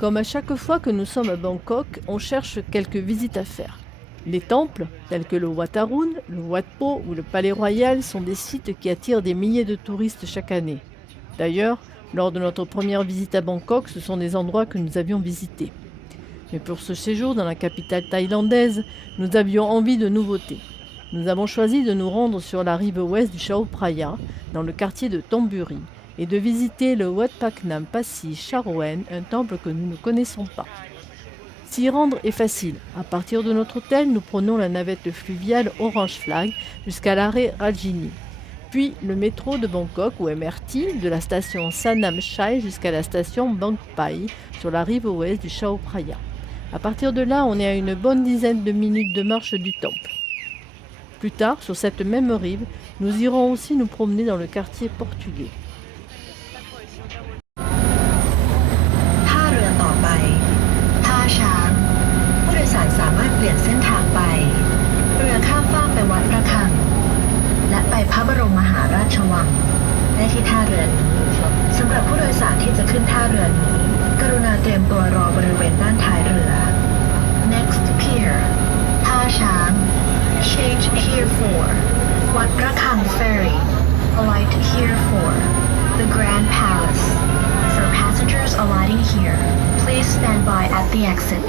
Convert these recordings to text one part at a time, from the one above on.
Comme à chaque fois que nous sommes à Bangkok, on cherche quelques visites à faire. Les temples, tels que le Wat Arun, le Wat Po ou le Palais Royal, sont des sites qui attirent des milliers de touristes chaque année. D'ailleurs, lors de notre première visite à Bangkok, ce sont des endroits que nous avions visités. Mais pour ce séjour dans la capitale thaïlandaise, nous avions envie de nouveautés. Nous avons choisi de nous rendre sur la rive ouest du Chao Phraya, dans le quartier de Thonburi, et de visiter le Wat Phaknam Pasi Charoen, un temple que nous ne connaissons pas. S'y rendre est facile. À partir de notre hôtel, nous prenons la navette fluviale Orange Flag jusqu'à l'arrêt Rajini. Puis le métro de Bangkok ou MRT de la station Sanam Chai jusqu'à la station Bang Pai sur la rive ouest du Chao Phraya. À partir de là, on est à une bonne dizaine de minutes de marche du temple. Plus tard, sur cette même rive, nous irons aussi nous promener dans le quartier portugais. ท่าเรือต่อไปท่าช้างผู้โดยสารสามารถเปลี่ยนเส้นทางไปเรือข้ามฟากไปวัดระฆังและไปพระบรมมหาราชวังได้ที่ท่าเรือนี้สำหรับผู้โดยสารที่จะขึ้นท่าเรือนี้กรุณาเตรียมตัวรอบริเวณด้านท้ายเรือ Next pier ท่าช้าง Change here for วัดระฆัง Ferry Alight here for the Grand Palace For passengers alighting here please stand by at the exit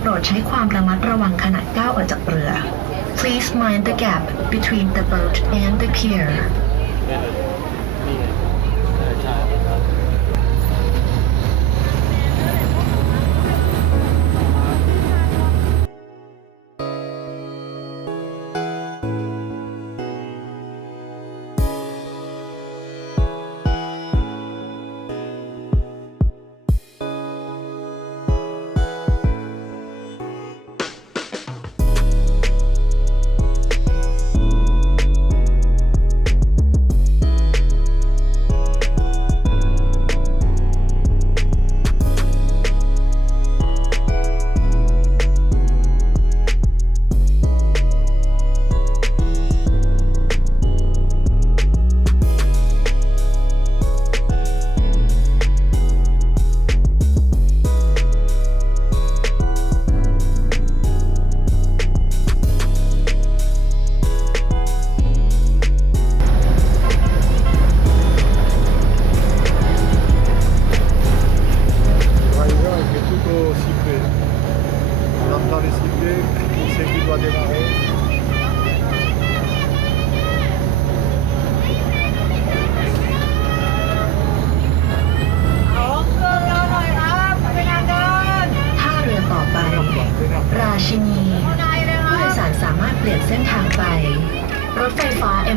โปรดใช้ความระมัดระวังขณะก้าวออกจากเรือ Please mind the gap between the boat and the pier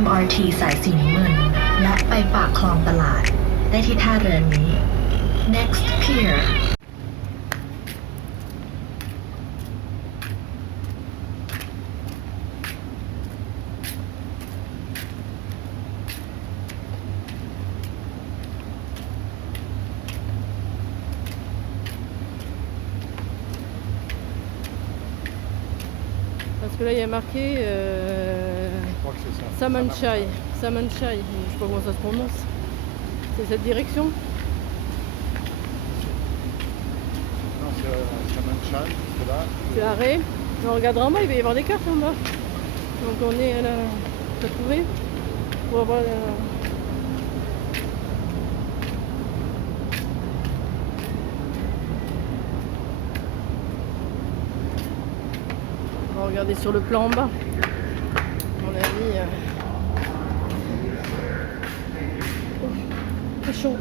MRT สายสีน้ำเงินและไปปากคลองตลาดได้ที่ท่าเรือนี้ Next pier Parce que là il y a marqué Samanchai, je sais pas comment ça se prononce. C'est cette direction? Non, c'est Samanchai, c'est là. C'est l'arrêt. On regardera en bas, il va y avoir des cartes en bas. Donc on est à la... T'as trouvé? Pour avoir la... On va regarder sur le plan en bas. On a mis... C'est chaud.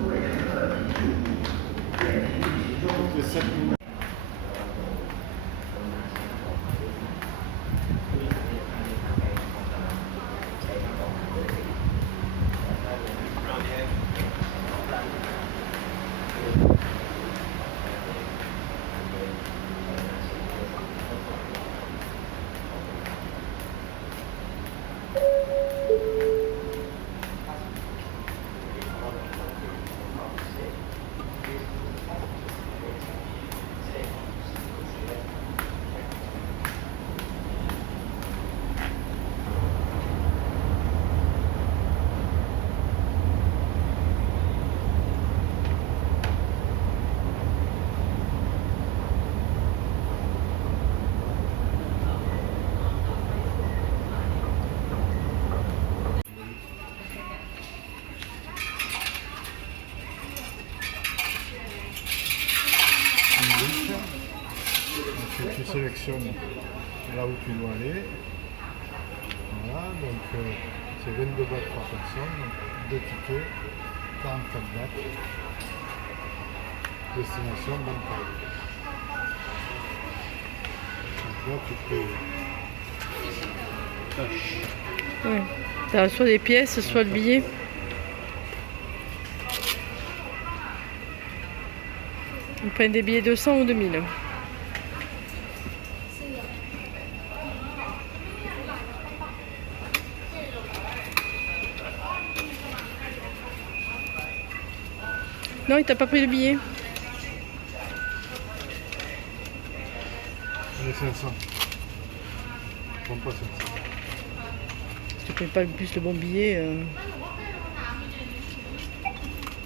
tu sélectionnes là où tu dois aller. Voilà, donc c'est 22 bahts par personne, donc 2 tickets, 44 bahts. Destination Bangkok. Donc là, tu peux. Ouais. T'as soit des pièces, soit le billet. Ils prennent des billets de 100 ou 2000. Non, il t'a pas pris le billet. Allez, 500. Prends pas 500. Tu payes pas le plus le bon billet.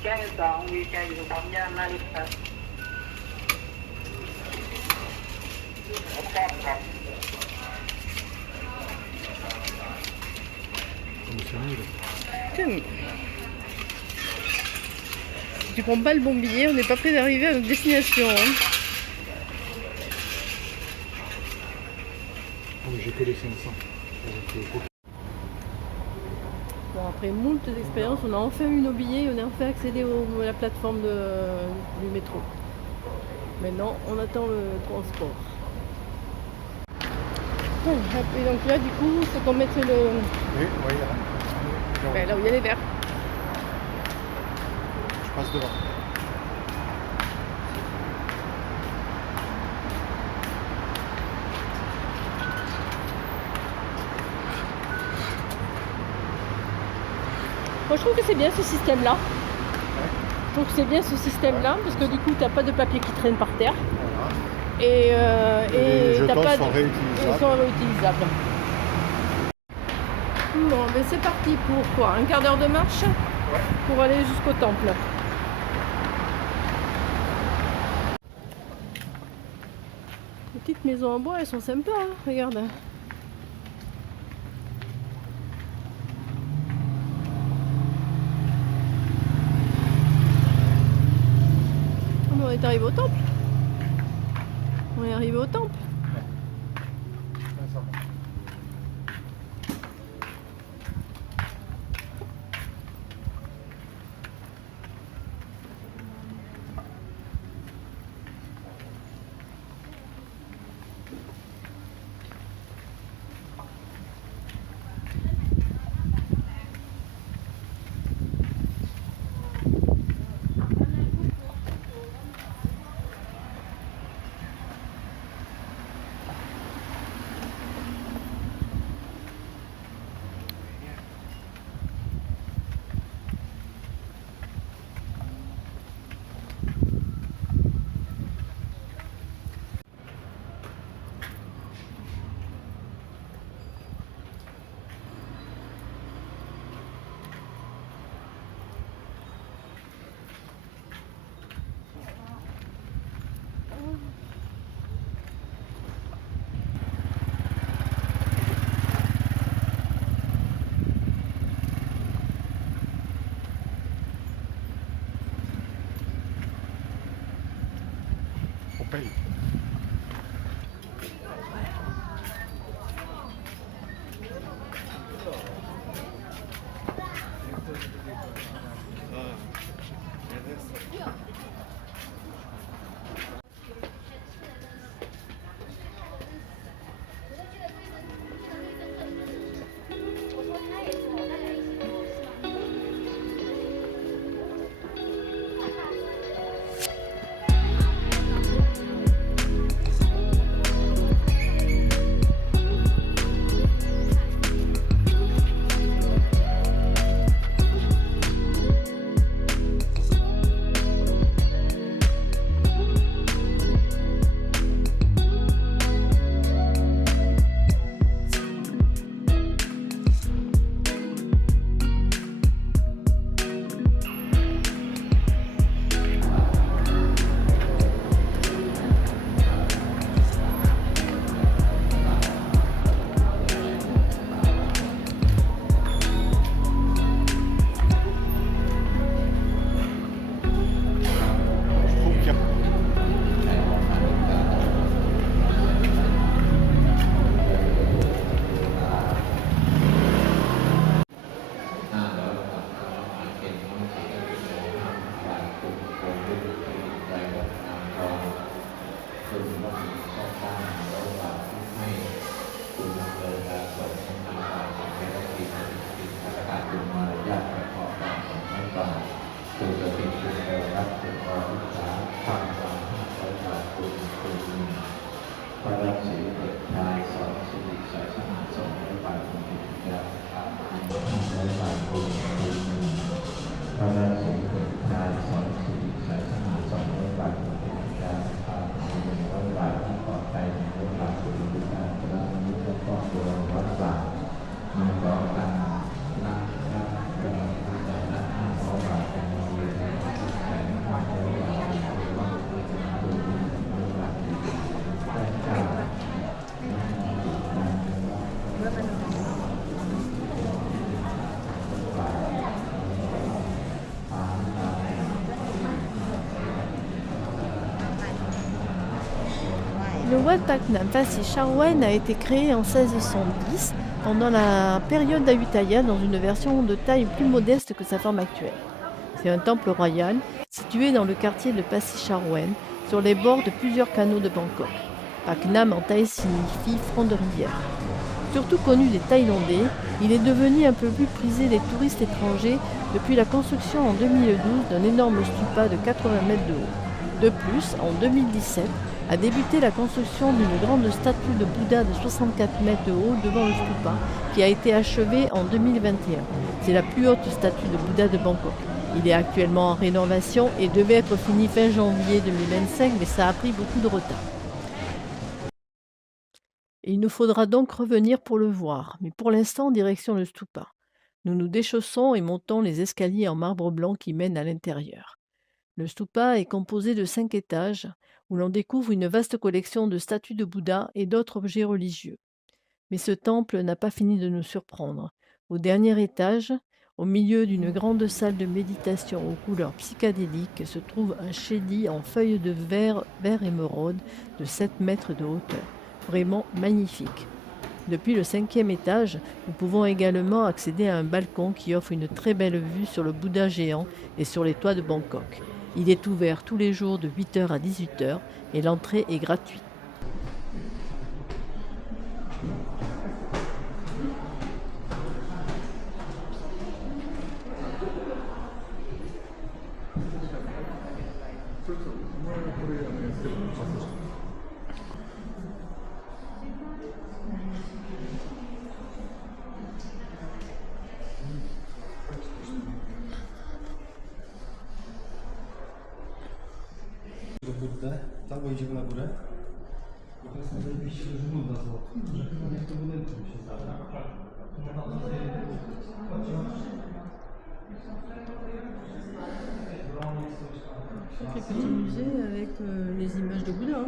แจ้ง2วีแกอยู่พร้อมย่านหน้าลิฟต์ครับรับทราบครับ Comme c'est nul. Putain, mais si tu prends pas le bon billet, on n'est pas prêt d'arriver à notre destination. Hein. Oh, mais j'ai que les 500. Donc, Bon, après moult d'expériences, on a enfin eu nos billets, on a enfin accédé à la plateforme du métro. Maintenant, on attend le transport. Bon, et donc là, du coup, c'est qu'on mette le... oui, oui, là. Ben, là où il y a les verres. Je passe devant. Moi, je trouve que c'est bien ce système-là. Je trouve que c'est bien ce système-là, parce que du coup, tu n'as pas de papier qui traîne par terre. Voilà. Et les t'as jetons pas sont réutilisables. Ils sont réutilisables. Bon, ben c'est parti pour quoi? Un quart d'heure de marche pour aller jusqu'au temple. Les petites maisons en bois, elles sont sympas, hein, regarde. On est arrivé au temple. On est arrivé au temple. 500. Le Wat Phak Nam Pasi Charwen a été créé en 1610 pendant la période d'Ayutthaya dans une version de taille plus modeste que sa forme actuelle. C'est un temple royal situé dans le quartier de Pasi Charwen, sur les bords de plusieurs canaux de Bangkok. Phak Nam en thaï signifie front de rivière. Surtout connu des Thaïlandais, il est devenu un peu plus prisé des touristes étrangers depuis la construction en 2012 d'un énorme stupa de 80 mètres de haut. De plus, en 2017, a débuté la construction d'une grande statue de Bouddha de 64 mètres de haut devant le stupa, qui a été achevée en 2021. C'est la plus haute statue de Bouddha de Bangkok. Il est actuellement en rénovation et devait être fini fin janvier 2025, mais ça a pris beaucoup de retard. Il nous faudra donc revenir pour le voir, mais pour l'instant, direction le stupa. Nous nous déchaussons et montons les escaliers en marbre blanc qui mènent à l'intérieur. Le stupa est composé de 5 étages, où l'on découvre une vaste collection de statues de Bouddha et d'autres objets religieux. Mais ce temple n'a pas fini de nous surprendre. Au dernier étage, au milieu d'une grande salle de méditation aux couleurs psychédéliques, se trouve un shédi en feuilles de verre émeraude de 7 mètres de hauteur. Vraiment magnifique. Depuis le 5e étage, nous pouvons également accéder à un balcon qui offre une très belle vue sur le Bouddha géant et sur les toits de Bangkok. Il est ouvert tous les jours de 8h à 18h et l'entrée est gratuite. Buddę, tak? Bo idziemy na górę. To jest najbliższe żmudna złota. Niech to budynki się Les petits musées avec les images de Bouddha.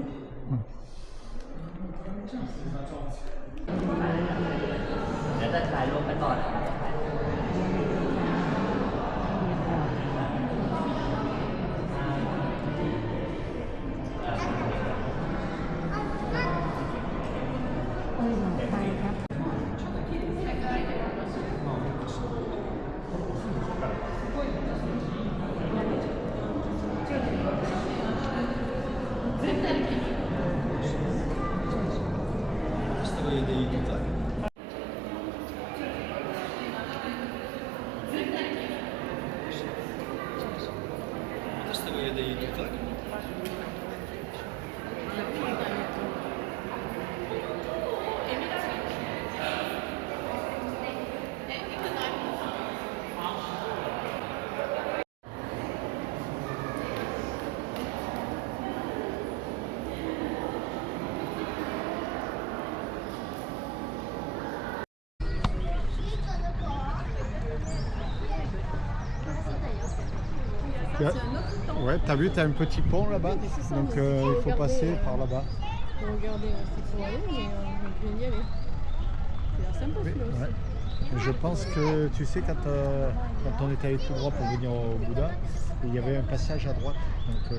Z tego jedynie tutaj. Z tego jedynie tutaj. Ouais, t'as vu, t'as un petit pont là-bas, donc il faut passer par là-bas. Pour regarder où il faut aller, mais on peut y aller. C'est sympa Oui, celui-là aussi. ouais. Je pense que, tu sais, quand on est allé tout droit pour venir au Bouddha, il y avait un passage à droite, donc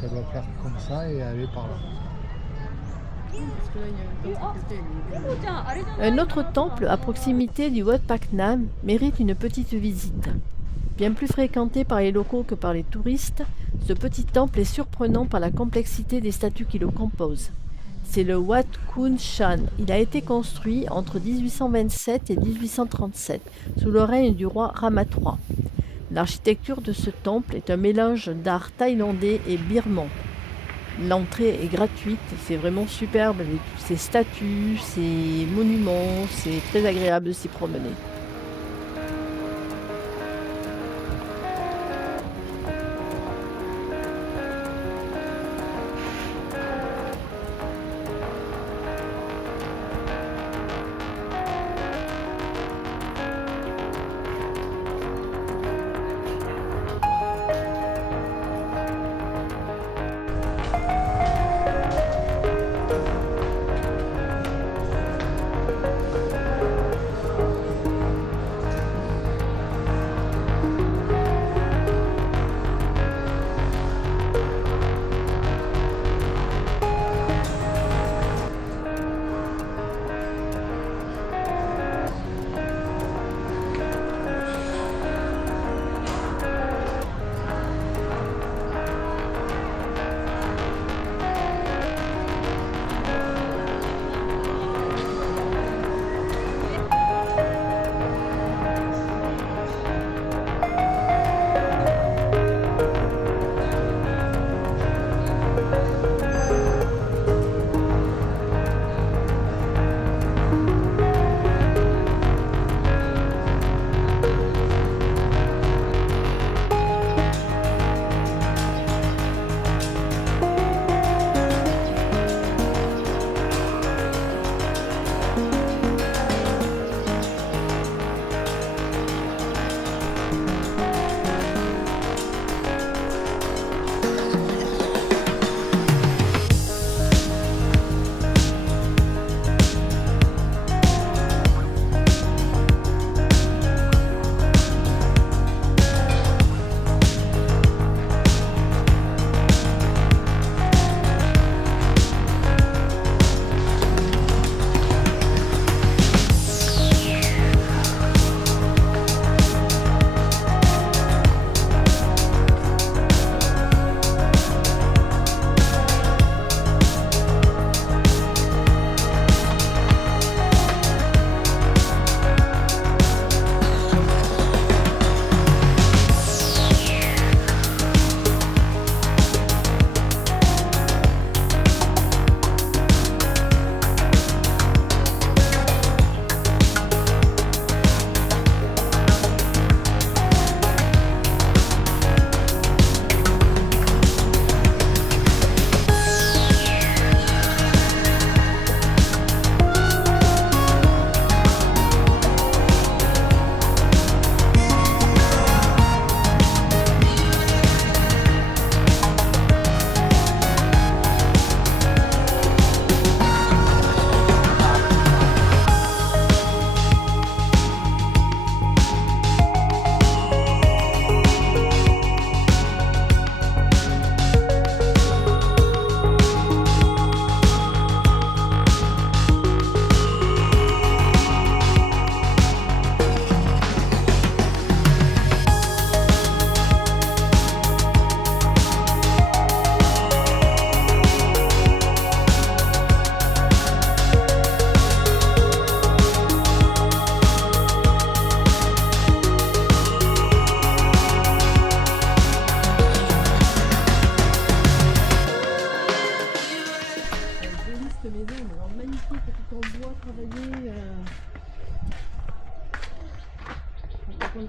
ça doit faire comme ça et aller par là. Parce que là, il y a un temple. Un autre temple à proximité du Wat Phak Nam mérite une petite visite. Bien plus fréquenté par les locaux que par les touristes, ce petit temple est surprenant par la complexité des statues qui le composent. C'est le Wat Khun Chan. Il a été construit entre 1827 et 1837, sous le règne du roi Rama III. L'architecture de ce temple est un mélange d'art thaïlandais et birman. L'entrée est gratuite, c'est vraiment superbe avec tous ces statues, ces monuments, c'est très agréable de s'y promener.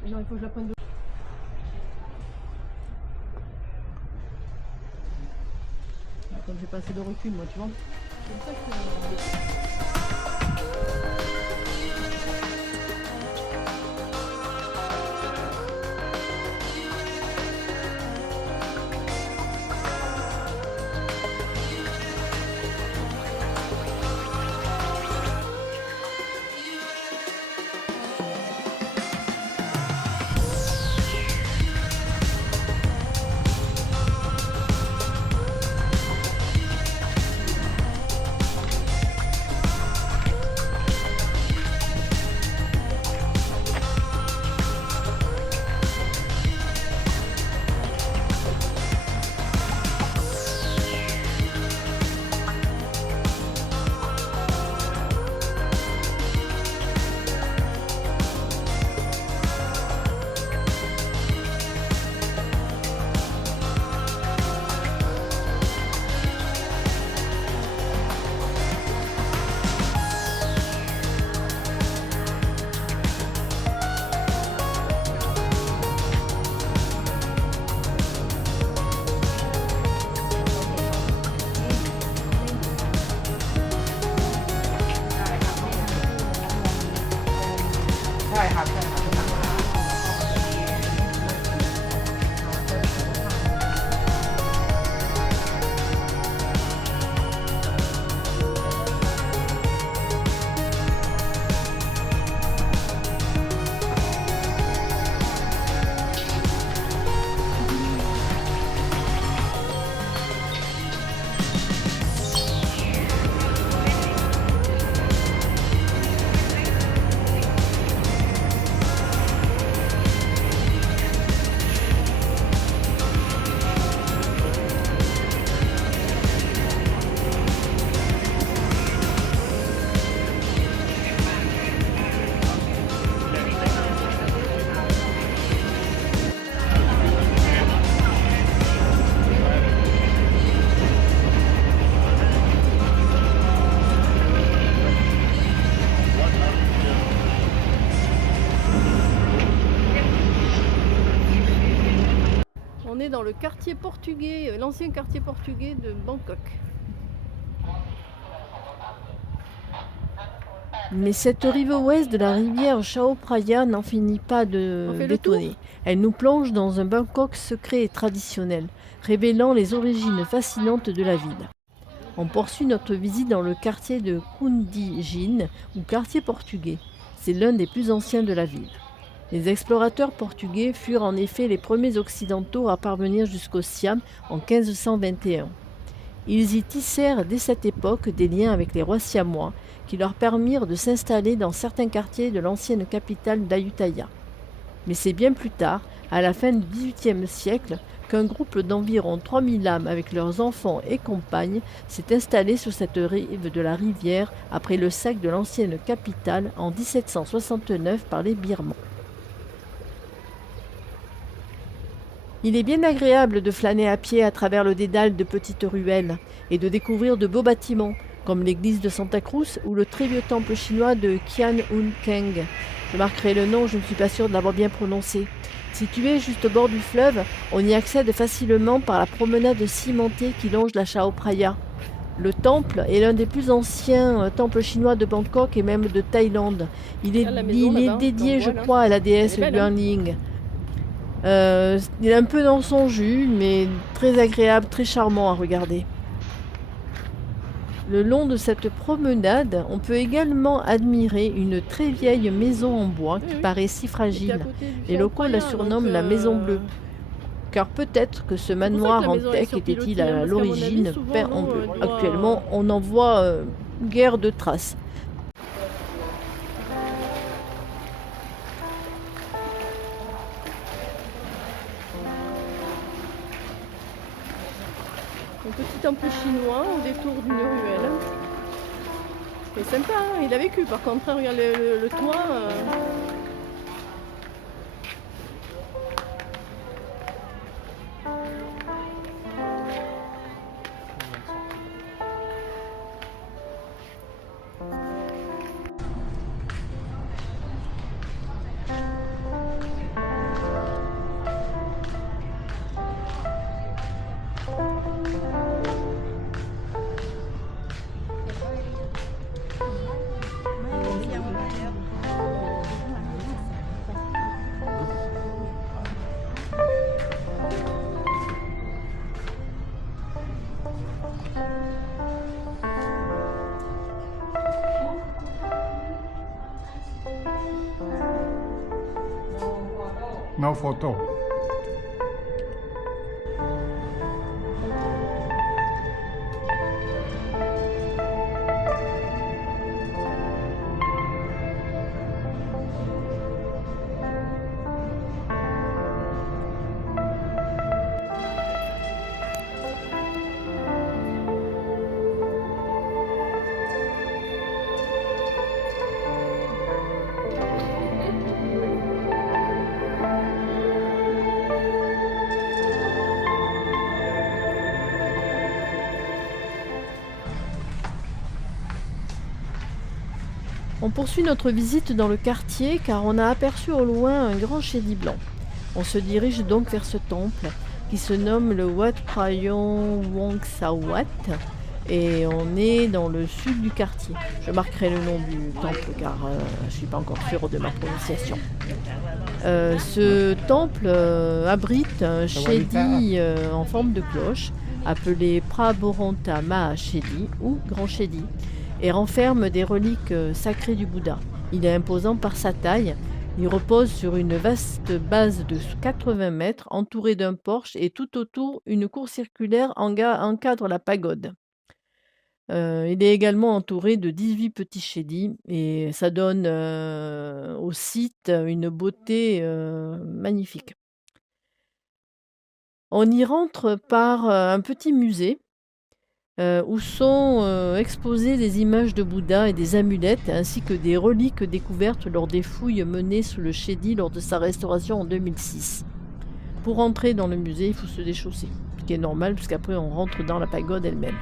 Non, il faut que je la prenne de... Comme j'ai pas assez de recul, moi, tu vois. C'est pour ça que... est dans le quartier portugais, l'ancien quartier portugais de Bangkok. Mais cette rive ouest de la rivière Chao Phraya n'en finit pas d'étonner. Elle nous plonge dans un Bangkok secret et traditionnel, révélant les origines fascinantes de la ville. On poursuit notre visite dans le quartier de Kundijin, ou quartier portugais. C'est l'un des plus anciens de la ville. Les explorateurs portugais furent en effet les premiers occidentaux à parvenir jusqu'au Siam en 1521. Ils y tissèrent dès cette époque des liens avec les rois siamois qui leur permirent de s'installer dans certains quartiers de l'ancienne capitale d'Ayutthaya. Mais c'est bien plus tard, à la fin du XVIIIe siècle, qu'un groupe d'environ 3000 âmes avec leurs enfants et compagnes s'est installé sur cette rive de la rivière après le sac de l'ancienne capitale en 1769 par les Birmans. Il est bien agréable de flâner à pied à travers le dédale de petites ruelles et de découvrir de beaux bâtiments, comme l'église de Santa Cruz ou le très vieux temple chinois de Kian Un Keng. Je marquerai le nom, je ne suis pas sûre de l'avoir bien prononcé. Situé juste au bord du fleuve, on y accède facilement par la promenade cimentée qui longe la Chao Phraya. Le temple est l'un des plus anciens temples chinois de Bangkok et même de Thaïlande. Il est dédié, je crois, à la déesse Yuanling. Il est un peu dans son jus, mais très agréable, très charmant à regarder. Le long de cette promenade, on peut également admirer une très vieille maison en bois qui paraît si fragile. Les locaux la surnomment la Maison Bleue, car peut-être que ce manoir en teck était-il à l'origine peint en bleu. Actuellement, on n'en voit guère de traces. Un petit temple chinois au détour d'une ruelle. C'est sympa, hein, il a vécu par contre, hein, regarde le toit. No photo. On poursuit notre visite dans le quartier car on a aperçu au loin un grand shédi blanc. On se dirige donc vers ce temple qui se nomme le Wat Prayon Wongsawat et on est dans le sud du quartier. Je marquerai le nom du temple car je ne suis pas encore sûre de ma prononciation. Ce temple abrite un shédi en forme de cloche appelé Praboranta Maha Shédi ou Grand Shédi et renferme des reliques sacrées du Bouddha. Il est imposant par sa taille. Il repose sur une vaste base de 80 mètres entourée d'un porche et tout autour une cour circulaire encadre la pagode. Il est également entouré de 18 petits shédis et ça donne au site une beauté magnifique. On y rentre par un petit musée où sont exposées des images de Bouddha et des amulettes ainsi que des reliques découvertes lors des fouilles menées sous le shédi lors de sa restauration en 2006. Pour entrer dans le musée, il faut se déchausser, ce qui est normal puisqu'après on rentre dans la pagode elle-même.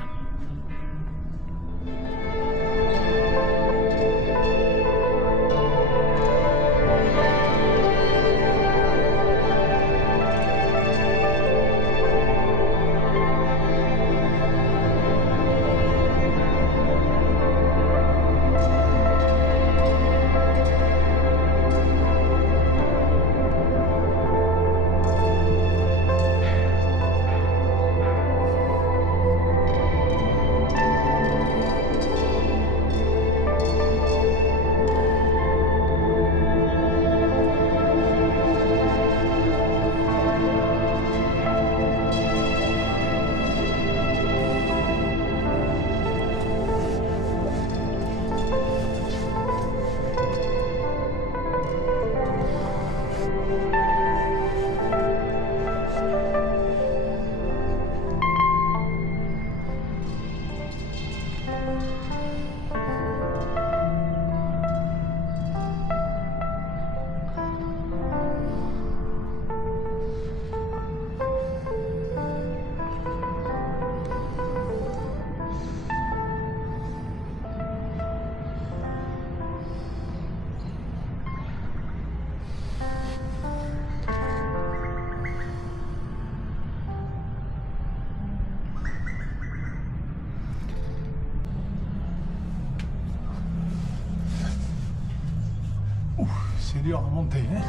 c'est dur à monter. Hein.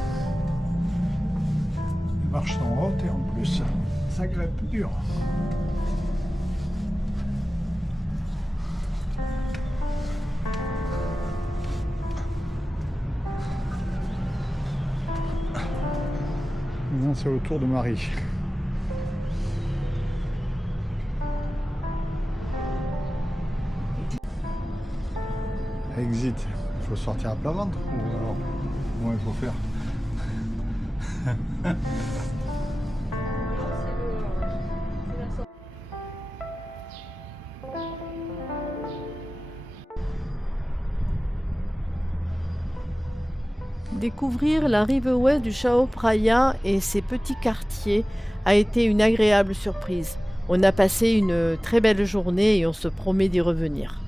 Les marches sont hautes et en plus, ça grimpe dur. Maintenant, c'est au tour de Marie. Exit, il faut sortir à plat ventre ou alors comment il faut faire? Découvrir la rive ouest du Chao Phraya et ses petits quartiers a été une agréable surprise. On a passé une très belle journée et on se promet d'y revenir.